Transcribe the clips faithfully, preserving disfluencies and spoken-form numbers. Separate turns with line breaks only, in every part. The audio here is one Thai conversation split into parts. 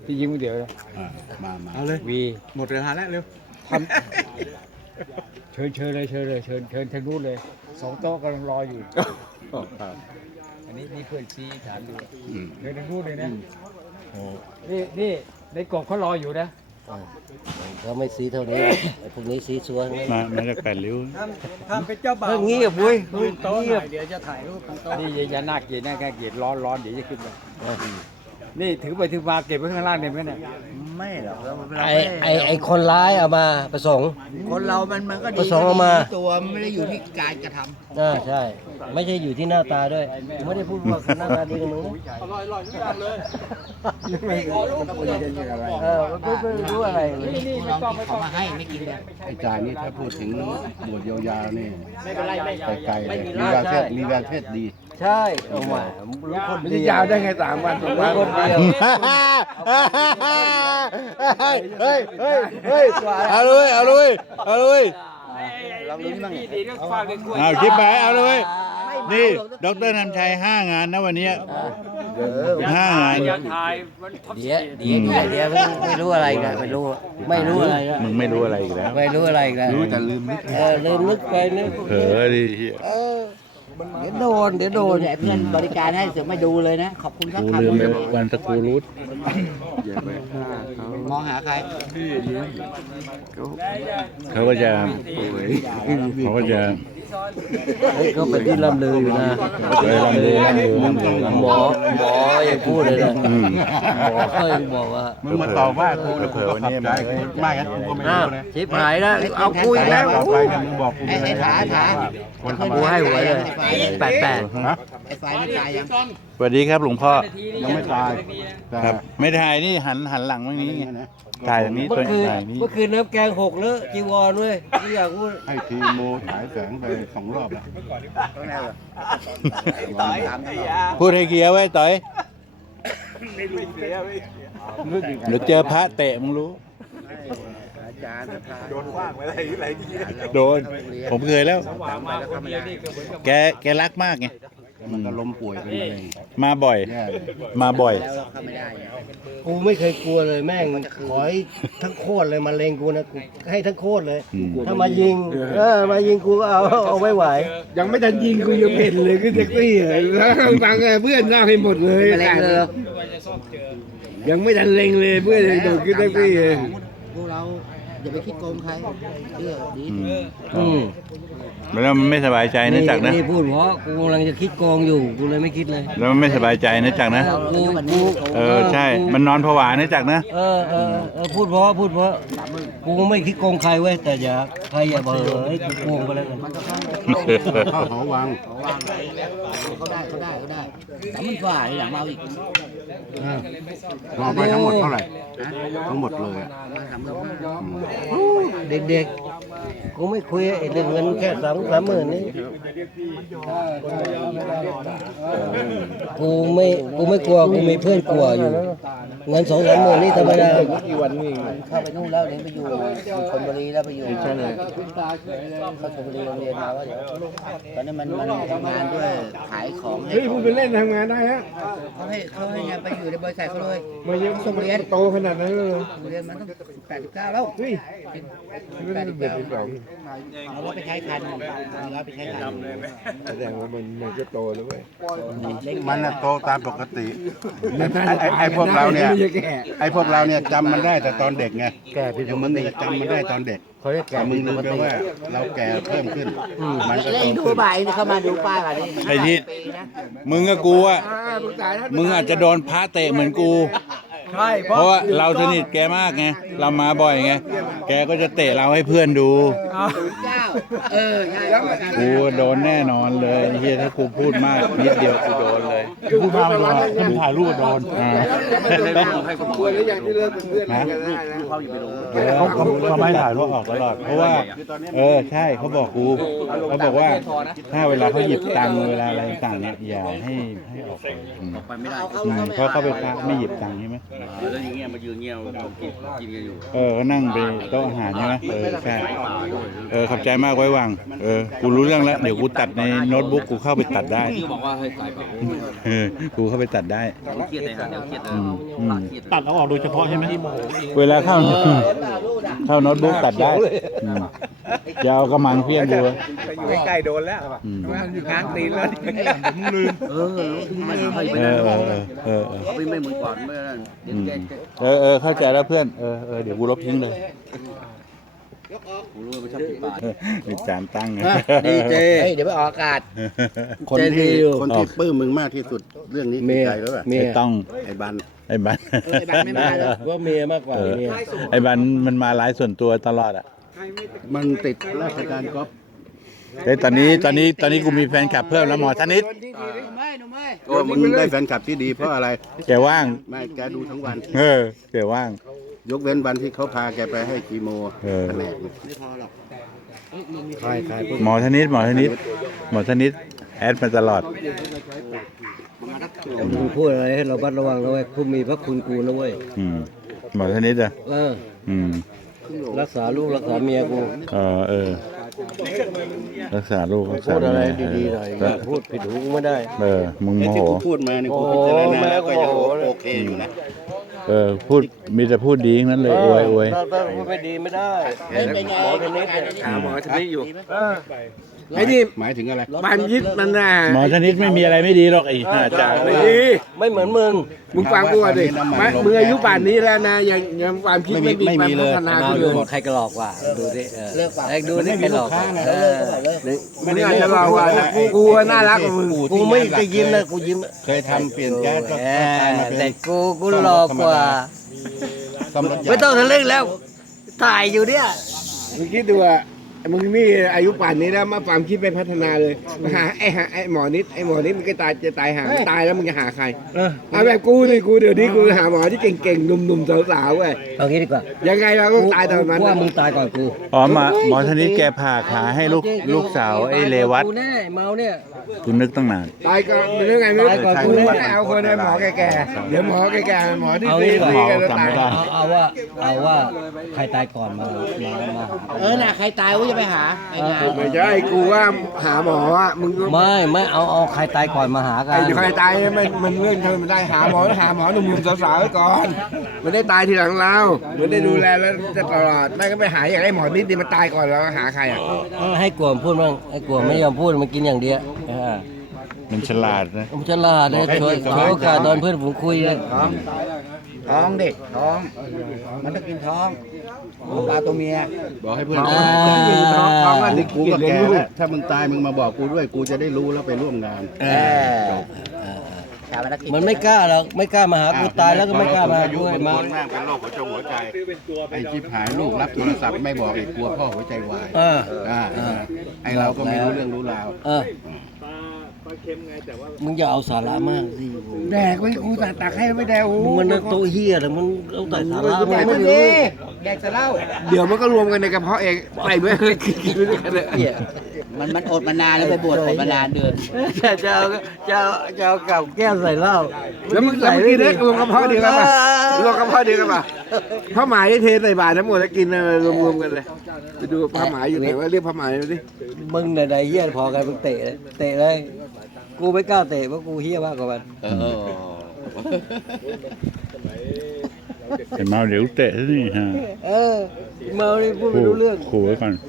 พี่ยิงคนเดียวเลย
มามา
เอาเลย
วี
หมดเวลาแล้วเร็ว
ทำเชิญเชิญเลยเชิญเลยเชิญเชิญทางนู้นเลยสองโต๊ะกำลังรออยู่ อันนี้นี่เพื่อนซีถามดูเชิญทางนู้นเลยนะนี่นี่ในกบเขารออยู่นะ
เขาไม่ซีเท่านี้ไอ้พวกนี้ซีซัวนะ
มามาจากแปดริ้ว
ทำเป็นเจ้าบ่าว
เรื่องเงียบเว้ยเฮ้ย
โต๊ะห
เงี
น่
ย
อบ ยเดี๋ยวจะถ่ายรูปตรงโต๊ะ
นี่อย่าอย่าน่าเกลียดน่าเกลียดร้อนร้อนเดี๋ยวจะขึ้นไปนี่ถือไปถือมาเก็บไว้ข้างล่างเนี่ยไหมเนี่ย
ไม่หรอกเราเรา
ไอ้
ไม่
ไอ้ไอ้คนร้ายเอามาประสงค์
คนเรามันมันก็ดี
ประสงค์เอามา
ที่ตัวมันไม่ได้อยู่ที่การกระทำ
อ่าใช่ ไม่ใช่อยู่ที่หน้าตาด้วยผมไม่ได้พูดว่าหน้าตาดีกับมึงนะเออมันไม่ไม่รู้อะไรเลย
นี่ไม่ต้องไม่ต้อง
มาให้ไม่กินเลย
ไอ้จานนี่ถ้าพูดถึงบวชยาวๆนี่
ไม่เป็นไรไม่
ไปไกลเลยมีแววเทศมีแววเทศดี
ใช่เอามารู้คน
ไม่
เดี
ได้
ยวย
าวได้ไงสามวัน
รู้คนเดียว
เฮ้ยเฮ้ยเฮ้ยเฮ้ยเอาเลยเอาเลยเอาเลย
ลองลุ้นบ้างดีดีต้องฟังเลยกล้วย
เอาคลิปไปเอาเลยนี่ดรนำชัยห้างานนะวันนี้ห้างาน
อย่าถ่ายมันท็อป
เดี๋ยวเดี๋ยวเดี๋ยวเดี๋ยวไม่ไม่รู้อะไรกันไม่รู้ไม่รู้อะไรนะ
มึงไม่รู้อะไรอีกแล้ว
ไม่รู้อะไรกัน
รู้แต่ลืมนึก
เออลืมนึกไปนึก
เผลอดิเหี้ย
เออเดี๋ยวโดนเดี๋ยวโดน
เพื่อนบริการให้เสือไม่ดูเลยนะ ขอบคุณครับ
กูลืมไปวันสกูรูท
มองหาใคร
เขาก็จะเขาก็จะ
เฮ้ยก็เป็นที่ลำลืออยู่นะ
เฮ้ยลำลือลำลือลำลือลำลือ
หมอหมอยังพูดเลยนะ
อืม
หมอก็ยังบอกว่า
มึงมาต่อว่ากู
เผลอๆวันนี้
ไม่
มัน
ไม่งั้นกูก็ไม่
อ้าว
รู้นะ
ชิบหายแล้วเอาคุยแล้ว
ต่อไปเนี่ยมึงบอกกู
ไอ้ไอ้ถาถา
คนธรรม
กู
ดา
ให้หวยเลยแปดแปด
ฮะ
ไอ้ไฟไม่ตายยัง
สวัสดีครับหลวงพ่อ
ยังไม่ตายแต่
ครับ ไม่ถ่ายนี่หันหันหลังไว้นี้ไง
นะ
ถ่ายตรงนี้
เมื่
ตัว
อคืน
ถ่ายนี้
เมื่อคืนน้ำแกงหกเลอะจีวรเว้ยไม่อยากพูด
ให้ทีโมฉายแสงไปสองรอบแล้ว
พูดให้เคลียร์ไว้ต่อยเดี๋ยวเจอพระเตะมึงรู้ โดนว่างไปอะไรโดน ผมเคยแล้ว แกแกรักมากไง
มันก็ล้มป่วยเป็นมะเร็ง
มาบ่อย
แย่เลย
มาบ่อย
กูไม่เคยกลัวเลยแม่งขอให้ทั้งโคตรเลยมาเลงกูนะกูให้ทั้งโคตรเลย
อืม
ถ้ามายิงเออมายิงกูก็เอาเอาไม่ไหว
ยังไม่ทันยิงกูยังเห็นเลยขึ้นแท็กซี่เลยแล้วฟังเพื่อนเล่าให้หมดเลยยังไม่ทันเล็งเลยเพื่อนยังโดดขึ้นแท็กซี่เลย
พวกเราอย่าไปคิดโกงใครเชื่อดี
อืม
อืม
แล้วมันไม่สบายใจนะจักรนะ
นี่พูดเพราะกูกำลังจะคิดโกงอยู่กูเลยไม่คิดเลย
แล้วมันไม่สบายใจนะจักรนะ
กูกู
เออใช่ มันนอนผวานะจักรนะ
เออเออเออพูดเพราะพูดเพราะกูไม่คิดโกงใครเว้ยแต่อย่าใครอย่าบอกเฮ้ยกูโกงไปแล้วกัน
เข้าหอวัง
เขาได้เขาได้เขาได้สามหมื่นกว่าที่หลังมาอีก
รอไปทั้งหมดเท่าไหร่ทั้งหมดเลยอะ
สามหมื่นห้า
เด็กๆกูไม่คุยไอ้เรื่องเงินแค่สามสามหมื่นนี่กูไม่กูไม่กลัวกูมีเพื่อนกลัวอยู่เงินสองสามหมื่นนี่ธรรมดา
เข้าไปนู่นแล้วเรียนไปอยู่ชลบุรีแล้วไปอยู่ใช่เลยเข้าชลบุรีโรงเรียนมาว่าเดี๋ยวตอนนั้นมันมันทำงานด้วยขายของให้
เฮ้ยพูดเป็นเล่นทำงานได้ฮะ
เขาให้เขาให้งานไปอยู่ในบริษัทเขาเลย
มาเยอะ
ส่งเรียน
โตขนาดนั้นเลย
เรียนมันต้องแปดสิบเก้าแล้ว
เฮ้ย
แปดสิบเก้าเอารถไปใช้คันเอารถไปใช้คัน
แสดงว่ามันมันก็โตแล้วเว้ย
มันน่ะโตตามปกติไอ้ไอ้ไอ้พวกเราเนี่ยไอ้พวกเราเนี่ยจำมันได้แต่ตอนเด็กไง
แก่ผิด
อย่า
ป
ง
ก
มึง
ติ
เนี่ยจำมันได้ตอนเด็ก
เขาเรียกแก่
แต่มึ
ผิ
ง
ด
ลื
ป
ม
ก
ไป
ติ
ว่าเราแก่เพิ่มขึ้น มันก็
เล่
โต
นดู
ขึ้น
บ่ายนี่เขามาดูป้ายว่ะนี่
ไอ้ที่ มึงกับกูอะมึงอาจจะโดนพระเตะเหมือนกู
ใช่
เพราะว่าเราสนิทแกมากไง เรามาบ่อยไง แกก็จะเตะเราให้เพื่อนดู
เก้าเออใช่
กูโดนแน่นอนเลยไอ้เฮียถ้ากูพูดมากนิดเดียวกูโดนเลย
พูดมาไม่โดนถ้ามึงถ่ายรูปโดน
อ่า
ให้ผมควรแล้วอย่างที่เลิกเป็นเพื่อนกันได้แล้ว
เขาเขาเขาไม่ถ่ายรูปออกตลอด เพราะว่า เออใช่เขาบอกกูเขาบอกว่าถ้าเวลาเขาหยิบตังค์เวลาอะไรต่างเนี่ยอย่าให้ให้ออกไปอืม
ไปไม่ได้
อืมเพราะเขาเป็นพระไม่หยิบตังค์ใช่ไหม
แล้วอย่างเงี้ยมายืนเงี้ยผมกินกินกันอยู่
เออก็นั่งไปโต๊ะอาหารใช่ไหมเออใช่เออขอบใจมากไว้วางเออกูรู้เรื่องแล้วเดี๋ยวกูตัดในโน้ตบุ๊กกูเข้าไปตัดได้
ที่บอกว่าให้ใส่แบบ
เออกูเข้าไปตัดได้
เครียดเลยฮะเดี๋ยวเครียดเลย
อืมอืม
ตัดเอาออกโดยเฉพาะใช่ไหม
เวลาเข้าเข้าโน้ตบุ๊กตัดได้อืมจะเอากระมังเพี้ยนดู
ไปอยู่ใกล้ๆโดนแล้ว
อืม
มันอยู่ข้างตีนแล้ว
เออไม่ให้ไป
เอ
นั่
อน เออเออเออเออ
ไม่ไม่เหมือนก่อนเมื่อนั้น
อืมเออเออเข้าใจแล้วเพื่อนเออเออเดี๋ยวกูลบทิ้งเลย
กูรู้ว่ามันชอบติดปาก
มีจานตั้งไง
ดีเจเฮ้ยเดี๋ยวไปออกอากาศ
คนที่คนที่ปลื้มมึงมากที่สุดเรื่องนี้คือใครรู้ป่ะ
เมีย
ไอ้ต้อง
ไอ้บัน
ไอ้บัน
เออไอ้บันไม่มาแล้ว
ว่าเมียมากกว่า
เออ
เมีย
ไอ้บันมันมาไลฟ์ส่วนตัวตลอดอ่ะ
มันติดราชการก๊อฟ
เฮ้ยตอนนี้ตอนนี้ตอนนี้กูมีแฟนคลับเพิ่มแล้วหมอธนิต
โอ้มึงได้แฟนคลับที่ดีเพราะอะไร
แกว่าง
ไม่แกดูทั้งวัน
เออแกว่าง
ยกเว้นวันที่เขาพาแกไปให้คีโม
เออ
แผนก
ใครใคร
หมอธนิตหมอธนิตหมอธนิตแอดมาตลอด
มึงพูดอะไรให้เราบัดระวังนะเว้ยคุณมีพระคุณกูนะเว้ย
อืมหมอธนิตอ่ะ
เออ
อืม
รักษาลูกรักษาเมียกู
เออเออรักษาลูกรักษา
พูดอะไร
เมีย
ดีๆหน่อยอย่าพูดผิดหูกูไม่ได้
เออมึง
ไอ้
โม
ที่
โห
กูพูดมาเนี่ยกูพิจารณาแล้วก็ยังโอเคอยู่นะ
เออพูดมีแต่พูดดีทั้งนั้นเลยอวยอวย
ถ้าถ้าพูดไม่ดีไม่ได้หมอคนนี้เนี่ย
หาหมอที่นี่อยู่
ไอ้นี่หมายถึงอะไร
มันยึดมันน่ะ
หมอธนิตไม่มีอะไรไม่ดีหรอกไอ้ห่าจ่า
ไม่ไม่เหมือนมึง
มึงฟังกูก่อนดิไม่มึงอายุป่านนี้แล้วนะยังยังความคิดไม่มี
ไม่มี
ความ
เลย
พัฒนา
เอา
กู
ดู
อยู่
ใครกระหลอกกว่าดูดิเออ
เลิกป่ะ
ไอ้ดูนี่ใครหลอกกว่าเออ
มึงอาจจะบอกว่ากูกูน่ารักกว่ามึง
กูไม่ได้ยิ้มนะกูยิ้ม
เคยทำเปลี่ยนแก๊สก็
แห
กลาย
ม
มาเป็น
แต่กูกูหลอกกว่า
ซ่อมรถใหญ่
ไม่ต้องทะลึ่งแล้ว ถ่ายอยู่เนี่ย
มึงคิดดูอ่ะมึงนี่อายุป่านนี้แล้วมาความคิดไม่พัฒนาเลยมาหาไอ้หาไอ้หมอนิดไอ้หมอนิดมันก็ตายจะตายหาตายแล้วมึงจะหาใครเอาแบบกูดิกูเดี๋ยวนี้กูหาหมอที่เก่งๆหนุ่มๆสาวๆเว้ย
เอางี้ดีกว่า
ยังไงเราก็ตายตอนนั้น
ว่ามึงตายก่อนกู
อ๋อมาหมอธนิตแกผ่าขาให้ลูกลูกสาวไอ้เลวัต
กูแน่เมาเนี่ย
คุณนึกตั้งนาน
ตายก่อนเป็นยังไงไม่รู้
ตายก่อน
กูไม่ได้เอาคนไอ้หมอแก่ๆเดี๋ยวหมอแก่ๆหมอที่
เอา
ซี
งี้ดีกว่า
ซีกันแล้วตาย
จำไม่ได้
เอาเอาว่าเอาว่าใครตายก่อนมามามา
เออน่ะใครตายกูจะไปหาไอ้งาน
ไม่ใช่กูว่าหาหมออ่ะมึงก็
ไม่ไม่เอาเอาใครตายก่อนมาหากั
ไอ้
น
ใครตายมันมันเรื่องเธอมันได้หาหมอหาหมอหนุ่มๆสาวๆไว้ก่อนมันได้ตายทีหลังเรามันได้ดูแลแล้วจะตลอดไม่ก็ไปหาอย่างไอ้หมอนิดดีมันตายก่อนแล้วหาใครอ่ะ
เออให้กลัวมันพูดบ้างให้กลัวไม่ยอมพูดมันกินอย่างเดียวเออ
มันฉลาดนะ
ผมฉลาดเลยช่วยช่วยโอกาสตอนเพื่อนผมคุยเลย
ท้องเด็กท้อง มันต้องกินท้องปลาตัวเมีย
บอกให้เพื่อน
อ่า
ท้องท้องมัน
นี่กูก็แก่แล้วถ้ามึงตายมึงมาบอกกูด้วยกูจะได้รู้แล้วไปร่วมงาน
เออชาวบ้านกิจ
มันไม่กล้าหรอกไม่กล้ามาหากูตายแล้วก็ไม่กล้ามา
อายุ
ด้วย
มัน
มา
คนมากเป็นโรคหัวใจหัวใจไอ้ชิบหายลูกรับโทรศัพท์ไม่บอกไอ้กลัวพ่อหัวใจวาย
เออ
อ่าไอ้เราก็ไม่รู้เรื่องรู้ราว
เออมึงอย่าเอาสาระมากสิ
แดกไว้กูตักตักให้ไม่ได้โอ้
มึงมันโตเฮียแต่มึงเอาแต่สาระ
แด
มึง
ก
ไม่
ไม่
รู้
ดีแดกจะเล่าเดี๋ยวมันก็รวมกันในกระเพาะเองใส่ไม่ให้กินด้วยกันเลย
มันมันอดมานานแล้วไปบวชอดมานานเดือน
จะจะเอาจะเอาจะเอากับแก้วใส่เหล้า
แล้วมึงแล้วมึงกินได้รวมกระเพาะเดียวกันป่ะรวมกระเพาะเดียวกันป่ะผ้าไหมที่เทใส่บาตรทั้งหมดแล้วกินรวมๆกันเลยไปดูผ้าไหมอยู่ไหนว่าเรียกผ้าไหมดูดิ
มึงไหนๆเฮียพอกันมึงเตะเลยเตะเลย กูไม่กล้าเตะเพราะกูเฮียมากกว่ามัน
เออ
ไอ้เมาเดี๋ยวเตะซะนี่ฮะ
เออเมานี่พูดไม่รู้เรื่อง
ขู่ไว้ก่อน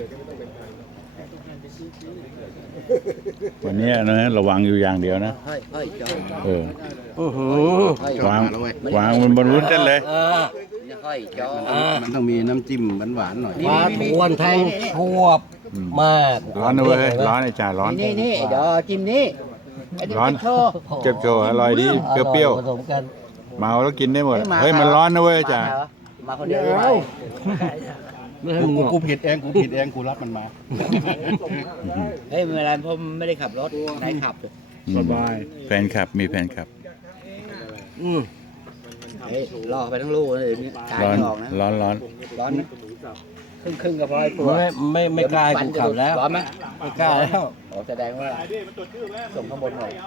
วันนี้นะระวังอยู่อย่างเดียวนะ
เฮ้ยเฮ้ยจอ
เออ
อื้อหือ
วางวางบนบนวุ้นเส้นเลย
อ่า
เฮ้ยจอ
มันต้องมีน้ำจิ้มหวานๆหน่อย
ปลาทวนแทงชวบมาก
ร้อนนะเว้ยร้อนไอ้จ่าร้อน
นี่นี่เดี๋ยวจิ้มนี่ไอ้เดี๋ยว
ร้อน
โชว์
เก็บโชว์อร่อยดีเปรี้ยว
ผสมกัน
ๆเมาแล้วกินได้หมดเฮ้ยมันร้อนนะเว้ยจ่า
มาคนเดียว
ไม่ให้
กู
มึง
กูผิดเองกูผิดเองกูรับมันมา
เฮ้ยเวลาผมไม่ได้ขับรถใครขับ
สบายแฟนคลับมีแฟนคลับ
อืม
เฮ้ยรอไปทั้งลูกเลยนี่กาย
ร้อน
ไม่ออกนะ
ร้อนร้อน
ร้อนไหมครึ่งครึ่งๆกับพอไอ้ตัว
ไม่ไม่ไม่กล้าให้กูขับแล้ว
ร้อนไหม
ไม่กล้าแล้ว
โอ้แสดงว่าส่งข้างบนหน่อย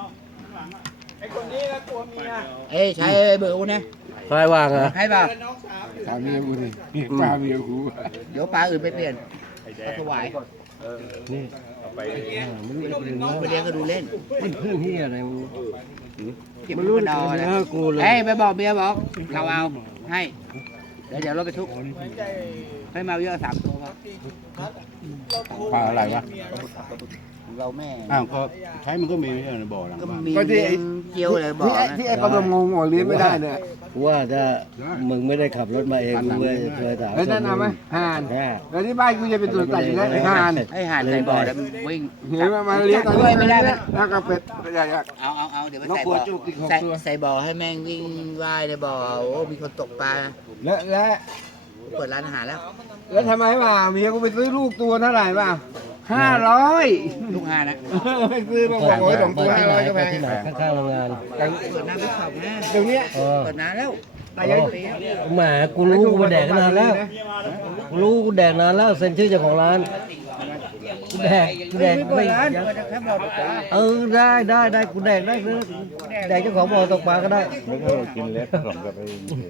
เอ้ยใช้เบอร์กูนะ
ใครว่างอ่ะ
ให้ป่ะ
ตามเมียกูดิปลาเมียกู
เดี๋ยวปลาอื่นไปเปลี่ยนก็ถวาย
นี่ไปไม่รู้ไปเรียน
ไปเลี้ยงก็ดูเล่น
มันเพื่อนที่อะไรมึง
เก็บลูกดอเลย
เออกูเลย
เฮ้ยไปบอกเบียร์บอกเราเอาให้เดี๋ยวเดี๋ยวรถไปทุกให้มาเยอะสามตัวครับ
ปลาอะไรวะ
เราแม่
อ้าวก็ใช้มันก็มีในบ่อหลัง
ก็
บ้าน
มีเลี้ยงเจียวอะไรบอกนะ
ที่ไอ้ปลาดงงงเลี้ยงไม่ได้เนี่ย
ว่าถ้ามึงไม่ได้ขับรถมาเองมึงเคยถาม
แล้วนั่นเอาไหมห่าน
แค่
แล้วที่บ้านกูจะเป็นตัวตัดอยู่แล้วห่าน
ให้หาดใส่บ่อแล้วมันวิ่ง
เห็นไหมมาเลี้ยงตอนนี้ไม่ได้แล้วก็เป็ดใหญ่
เอาเอาเอาเดี๋ยวไปใส่บ่อใส่ใส่บ่อให้แม่งวิ่งว่ายในบ่อโอ้มีคนตกปลา
และและ
เปิดร้านอาหารแล้ว
แล้วทำไมว่าเมียกูไปซื้อลูกตัวเท่าไหร่ป่ะห้าร้อย
ลูกหานะ
ไปซื้อมาบอกโอ้ยสองตัวห้าร้อยก็แพง
ที่ไหนข้างๆโรงงาน
เปิดน้ำไม่ขับนะ
เดี๋ยวนี้
เออ
เปิดน้ำแล้ว
แต่ยัง
แหมกูรู้กูมาแดกนานแล้วกูรู้กูแดกนานแล้วเซ็นชื่อเจ้าของร้านกูแดกกูแดก
ไม่เปิ
ไม่
ดร้านเปิดแค่บ่อตกปลา
เออได้ได้ได้กูแดกได้เลยแดกเจ้าของบ่อตกปลาก็ได้
แล้วก็กินเล็กผสมกับไอ้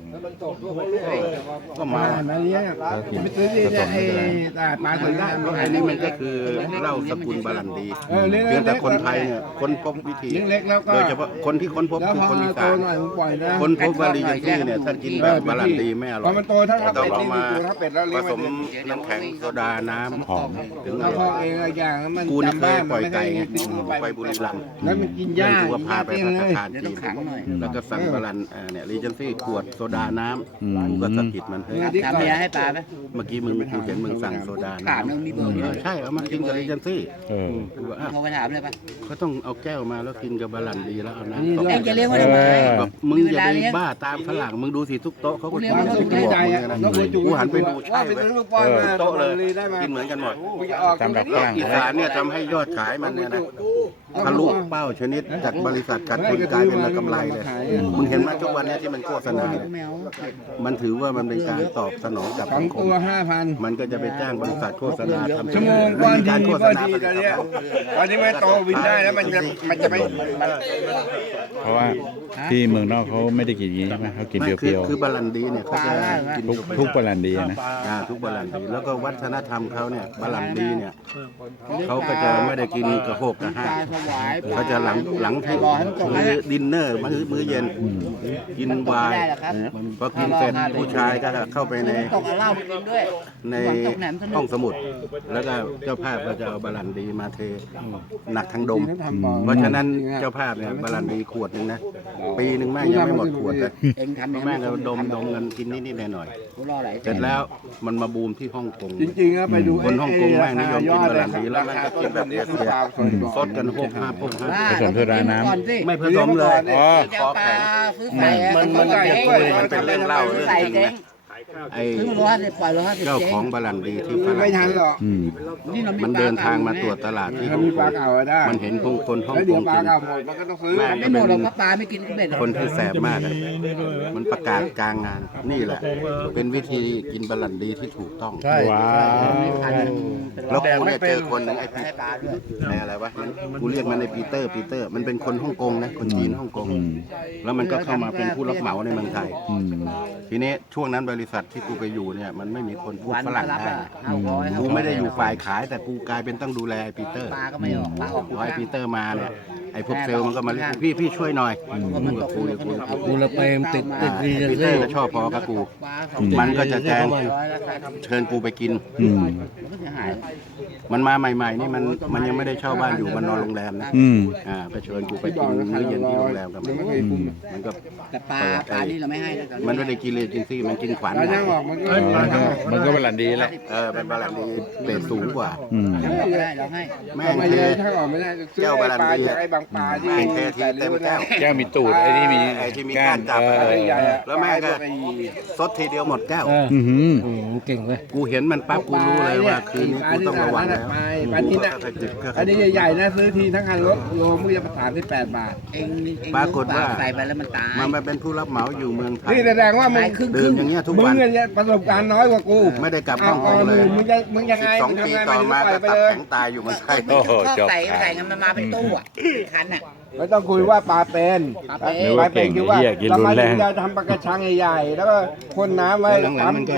ก็มา
มาเลี้ยงไปซื้อที่ไอ้ตลาดปลาสวนได้
อันนี้มันก็คือเหล้าสกุลบาลันดี
เออเลี้ยง
เพียงแต่คนไทยเนี่ยค้นพบวิธี
เลี้ยงเล็กแล้วก็
โดยเฉพาะคนที่ค้นพบ
แล้ว
คือ
พอ
คนอี
โต
สาน
หน่อยผมปล่อยนะ
ค้นพบว่าลีเจนซี่เนี่ยถ้ากินแบบบาลันดีไม่อร่
พ
อ
อย มันโตถ้าทับ
ต้อ
เป็
ง
ด
เอา
นี่
มา
ตัวทับเป็ดแล้ว
ผ
เลี้ยง
ส
ไว้
ม
เลย
น้ำแข็งโซดาน้ำ
หอม
ถึงอ
แล้วพ
ร่
อ
อย
เองอะไรอย่างมัน
กูนี่เคย
จำ
ปล่อย
ไม่
ไก่
ได้
ไง
ติดเข้าไป
ไปบุรีรัมย์
แล้วมันกินหญ้า
กูก็พาไป
กิน
พั
ห
ฒ
ญ้า
นา
เต็มเลย
คารจีน
ขังหน่อย
แล้วก็สั่งบาลันเอ่อเนี่ยรีเจนซี่ขวดโซดาน้
อืม
ำกูก็สะกิดมันเฮ้ย
ทำเมียให้ปลาไหม
เมื่อกี้มึงกูเห็นมึงสั่งโซดา
ถามนึง
น้ำ
มีเบอร์
เอ
เดียว
อใช่เอามากินกับรีเจนซี่
เออ
กูว่าอ้าว
โทรไปถามเลยป่ะ
เขาต้องเอาแก้วมาแล้วกินกับบาลันดีแล้วเอาน้ำตก
เอ็งจะเลี้ยงไว้ทำไม
แบบมึงอย่าไปบ้าตามฝรั่งมึงดูสิทุกโต๊ะเขาก็
เลี้ยง
กิน
ไว้
ทุก
เลี้ยง
โต๊ะ
ใจ
มึง
อ่ะ
นะ
แล้วกูจู
กูหันไปดูใช่
ว่าไป
เว้ย
ซื้อลูกบอลมา
โต๊ะเลย
ได้มา
กินเหมือนกันหมด
กูจะออก
ตามแบบฝรั่ง
อีสานเนี่ยทำให้ยอดขายมันเนี่ยนะทะลุเป้าชนิดจากบริษัทการทุนกลายเป็นกำไรเลยมึงเห็นไหมทุกวันเนี้ที่มันโฆษณาเนี่ย
แมว
มันถือว่ามันเป็นการตอบสนองกับ
สอ
สั
ง
งคม
ตัวห้าพัน
มันก็จะไปจ้างบริษัทโฆษณาทำ
ชั่วโมง
แล้
ก้
ว
อน
มี
ที
การโฆษ
ก้อน
ณา
ที
ผ
ตอน
ลิต
เนี้ย
ภัณฑ์
ตอนนี้มันโตวินได้แล้วมันจะมันจะไม่
เพราะว่าที่เมืองนอกเขาไม่ได้กินอย่างนี้ใช่ไหมเขากิน
ไม่
เปรี้ยว
คือบาลันดีเนี่ยเขาจะกิน
ๆทุกทุกบาลันดีนะ
อ่าทุกบาลันดีแล้วก็วัฒนธรรมเขาเนี่ยบาลันดีเนี่ยเขาก็จะไม่ได้กินกระโหกกระห้า
ปลาถวาย
เขาจะหลังหลังที่มื้อดินเนอร์มื้อมื้อเย็นกินไวน์
ได้เหรอครับ
พอกินเสร็จผู้ชายก็เข้าไปใน
ตกเอาเหล้าไปกินด้วย
ในห้องสมุด แล้วก็เจ้าภาพก็จะเอาบาลันดีมาเทหนักทั้งดม เพราะฉะนั้นเจ้าภาพเนี่ยบาลันดีขวดหนึงนะปีหนึ่งแม่งยังไม่หมดขวดเลย
เองทำ
เพราะแม่งก็ดมดมเงินกินนิดๆหน่อย
กูรอไหล
ๆเสร็จแล้วมันมาบูมที่ฮ่องกง
จริงๆอะไปดู
คนฮ่องกงแม่งนิยมกินบาลันดีแล้วแม่งก็กินแบบเอเชียซดกันหกห้าพกห้า
ผสมโซดาน้ำ
ก่อนสิ
ไม่ผสมเลย
อ๋อ
จะเอาปลาซื้อใส่
มันมันมันเป็นมันเป็นเรื่องเล่าเรื่อง
ใส่
จริง
เจ๊ง
นะไอ้
ซื้อมาร้อยห้าสิบปล่อยร้อยห้าสิบ
เจ้า
เจ๊
ของ
ง
บาลันดีที่ฝ
ไม่ทั
รั่
น
ง
หรอก
อืม
นี่เรามี
มันเดินทางมาตรวจตลาดที่ฮ่
ถ้า
อง
มี
ก
ปลาง เก่าได้
มันเห็นคนคนฮ่อง
แล้ว
ก
เดี๋ยว
ง
ปลา
กิน
เก่าหมดมันก็ต้องซื้อ
ไม่หมดหรอกเพราะปลาไม่กินก็เบ็ด
คนที่แสบมากอะมันประกาศกลางงาน นี่แหละ เป็นวิธีกินบาลันดีที่ถูกต้อง
ใช่
ว้าว
แล้วกูเนี่ยเจอคนหนึ่งไอ้ปี
ให้ปลาด้วย
ไอ้อะไรวะมันกูเรียกมันในปีเตอร์ปีเตอร์ มันเป็นคนฮ่องกงนะคนจีนฮ่องกง
อืม
แล้วมันก็เข้ามาเป็นผู้รับเหมาในเมืองไทย
อืม
ทีนี้ช่วงนั้นบริษัทที่กูไปอยู่เนี่ยมันไม่มีคนพูด
วัน
ฝ
ก็
รั่ง
รับ
ได้
อ่ะห้าร้อย
กูไม่ได้อยู่ฝ่ายขายแต่กูกลายเป็นต้องดูแลไอ้ปีเตอร์
ปลาก็ไม่ออกปลาออก
พอไอ้ปีเตอร์มาเนี่ยไอ้พวกเซลล์มันก็มาเรียกกูพี่พี่ช่วยหน่อยกูกับกูกับกูกับกู
กูละเปรมติดติดดี
ปีเตอ
เลย
ร์ก็ชอบพอกับกู
ปลาสอง
มันก็จะแจ้ง
ร้อยแล้วครับ
เชิญกูไปกิน
อืม
มันก็จะหาย
มันมาใหม่ๆนี่มันมันยังไม่ได้เช่าบ้านอยู่มันนอนโรงแรมนะ
อืม
อ่าก็เชิญกูไปกินมื้อเย็นที่โรงแรมกับมันมันก็
แต่ปลาปลานี่เราไม่ให้แล้ว
มันไม่ได้กินเลยกินซี่มันกินขวาน
ปลา
ห
ย่างออกมันก็
มันก็บาลันดีแหละ
เออเป็นบาลันดีเกรดสูงกว่า
อืม
เราไม่ได้เราให้
แม่ง
ไม่
เท
เลยถ้าออกไม่ได้ซื้อปลาจากไอ้บางปลาที่
แม่งเททีเต็มแก้ว
แก้วมีตูดไอ้นี่มี
ไอ้ที่มี
ก้า
ก้าน นจับ
เอ
อะไร
อ
ใหญ่อะ
แล้วแม่ก็ซดทีเดียวหมดแก้ว
เออ
อือหือ
อืมเก่งเว้ย
กูเห็นมันปั๊บกูรู้เลยว่าคืนนี้กูต้องระวังแล้ว
ปลาปลาที่น่ะอันนี้ใหญ่ๆนะซื้อทีทั้งคันรถโลมึงจะประสานที่แปดบาท
เองเอง
ปรากฏว่า
ใส่ไปแล้วมันตาย
มันมาเป็นผู้รับเหมาอยู่เมืองไทย
นี่แสดงว่ามึง
ดื่มอย่างเงี้ยทุก
มึง
วัน
เนี่ยประสบการณ์น้อยกว่ากู
ไม่ได้กลับ
เอา
ฮ่องก
ก่อง น
เล
อื่
ย
นมึงจะมึงยัง
สิ
ไง
บสอง
มึง
ปี
ทำไง
ต่อ
มึง
มา
ปล่
ก็
อยไป
ตับ
เลย
แข็งตายอยู่เมืองไทย
ไม่ชอบใส่ใส่กันมันมาเป็นตู้อ่ะคันอ่ะ
ไม่ต้องคุยว่าปลาเป็น
ปลาเป็น
หรือว่าเก่ง
คือ
ไอ้
ว่า
เหี้ยกิน
เรา
รุ
มาน
แรง
จะทำปลากระชังใหญ่ๆแล้วก็พ่นน้ำไว้
หลังๆมันก็